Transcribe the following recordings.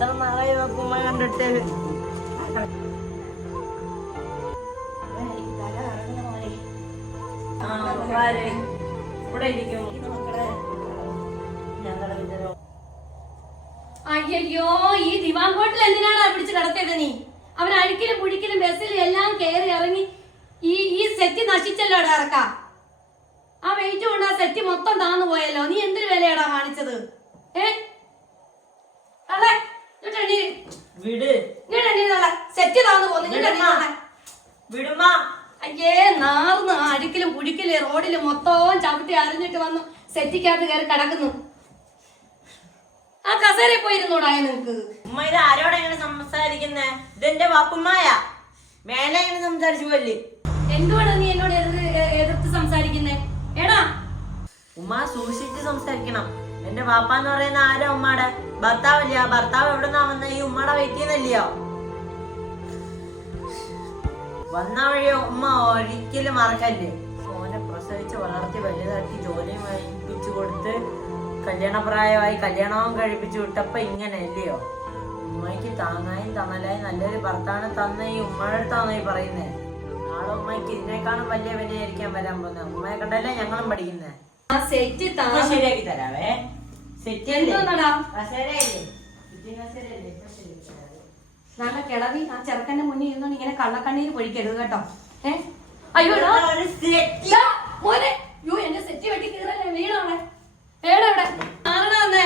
നാളായി വാപ്പുമ്മ കണ്ടിട്ട്? ഇവിടെ അയ്യോ ഈ ദിവാൻ ഹോട്ടൽ എന്തിനാണ് പിടിച്ച് കടത്തിയത് നീ? അവൻ അഴുക്കിലും പുഴിക്കലും ബസ്സിലും എല്ലാം കയറി ഇറങ്ങി ഈ ഈ സെറ്റ് നശിച്ചല്ലോ ഇറക്ക. ആ വെയിറ്റ് കൊണ്ട് ആ സെറ്റ് മൊത്തം താന്നു പോയല്ലോ. നീ എന്തൊരു വിലയാടാ കാണിച്ചത്? ഏ അതെ വിട്. സെറ്റ് താന്നു. വിടുമ്മ. അയ്യേ നാർന്ന് അഴുക്കിലും പുടിക്കലും റോഡിലും മൊത്തവും ചവിട്ടി അറിഞ്ഞിട്ട് വന്നു സെറ്റിക്കകത്ത് കയറി കിടക്കുന്നു. ആ കസേര പോയിരുന്നൂടാ നിനക്ക്? ഉമ്മ ഇത് ആരോടെ എങ്ങനെ സംസാരിക്കുന്നേ? ഇതെന്റെ വാപ്പുമ്മായ. മേലെ എങ്ങനെ സംസാരിച്ചു പോലെ എന്തുകൊണ്ടാണ് നീ എന്നോട് എതിർത്ത് സംസാരിക്കുന്നേ? എടാ ഉമ്മ സൂക്ഷിച്ച് സംസാരിക്കണം. എന്റെ വാപ്പ എന്ന് പറയുന്ന ആരാ ഉമ്മയുടെ ഭർത്താവില്ല ഭർത്താവ് എവിടെന്നാ വന്ന? ഈ ഉമ്മയുടെ വെക്കുന്നല്ലയോ വന്ന വഴി ഉമ്മ ഒരിക്കലും മറക്കല്ലേ? മോനെ പ്രസവിച്ച് വളർത്തി വലുതാക്കി ജോലി കഴിപ്പിച്ചു കൊടുത്ത് കല്യാണപ്രായമായി കല്യാണവും കഴിപ്പിച്ചു വിട്ടപ്പോ ഇങ്ങനെ അല്ലയോ ഉമ്മയ്ക്ക് താങ്ങായും തണലായും നല്ലൊരു ഭർത്താവിനെ തന്ന ഈ ഉമ്മയുടെ അടുത്താണോ ഈ പറയുന്നേ? നാളെ ഉമ്മയ്ക്ക് ഇതിനേക്കാളും വലിയ വിലയായിരിക്കാൻ വരാൻ പോകുന്നത്. ഉമ്മയെ കണ്ടല്ലേ ഞങ്ങളും പഠിക്കുന്നേ? ആ സെറ്റ് താ. ശരിയാക്കി തരാവേ. സെറ്റ് എന്തോന്നടാ. നല്ല കിളവി. ആ ചെറുക്കന്റെ മുന്നിൽ ഇരുന്നോണ്ട് ഇങ്ങനെ കള്ളക്കണ്ണീര് പൊഴിക്കരുത് കേട്ടോ. ഏ? അയ്യോ മോനെ. യു എന്റെ സെറ്റ് വെട്ടി കീറല്ലേ? വീണോടെ ആരടാ വന്നേ?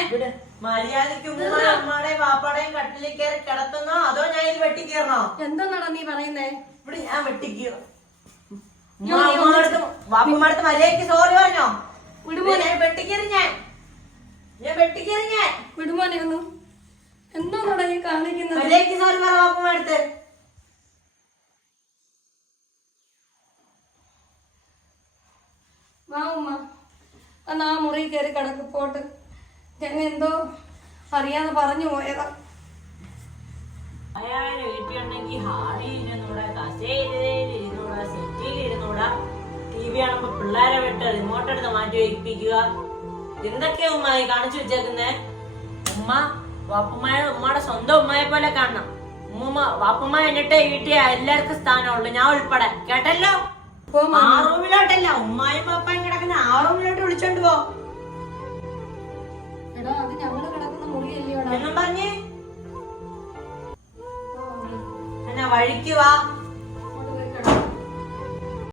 മര്യാദയ്ക്ക് ഉമ്മ അമ്മയുടെയും വാപ്പയുടെയും കട്ടിലിൽ കയറി കിടത്തുന്നോ? അതോ ഞാൻ ഇത് വെട്ടിക്കീറണോ എന്തോന്നാടാ നീ പറയുന്നേ? ഇവിടെ ഞാൻ വെട്ടിക്കീറും നീ മര്യാദയ്ക്ക് സോറി പറഞ്ഞോ? വിടുമോനെ ഞാൻ ഞാൻ. ഞാൻ വെട്ടിക്കീറി ഞാൻ. വിടുമോനെ ഒന്ന്. എന്തോന്നാടാ നീ കാണിക്കുന്നത്? മര്യാദയ്ക്ക് സോറി പറ വാ ഉമ്മ. എന്നാ ആ മുറി കയറി കിടക്ക് പോട്ട് ഞാൻ എന്തോ അറിയാതെ പറഞ്ഞു പോയതാ. അയാളെ വീട്ടിലുണ്ടെങ്കിൽ ഇരുന്നൂടാ പിള്ളേരെ വിട്ട് റിമോട്ട് എടുത്ത് മാറ്റി വയ്പ്പിക്കുക എന്തൊക്കെയാ ഉമ്മായി കാണിച്ചു വെച്ചേക്കുന്നേ? ഉമ്മ വാപ്പുമായ ഉമ്മയുടെ സ്വന്തം ഉമ്മയെ പോലെ കാണണം. ഉമ്മ വാപ്പുമ്മ എന്നിട്ട് വീട്ടിൽ എല്ലാവർക്കും സ്ഥാനമുള്ളൂ. ഞാൻ ഉൾപ്പെടെ. കേട്ടല്ലോ? ആ റൂമിലോട്ടല്ല. ഉമ്മായും പാപ്പായും കിടക്കുന്ന ആ റൂമിലോട്ട് വിളിച്ചോണ്ട് പോ. എടാ അത് ഞങ്ങൾ കിടക്കുന്ന മുറിയല്ലയോടാ എന്നും പറഞ്ഞ്? എന്നാ വഴിക്ക് വാ.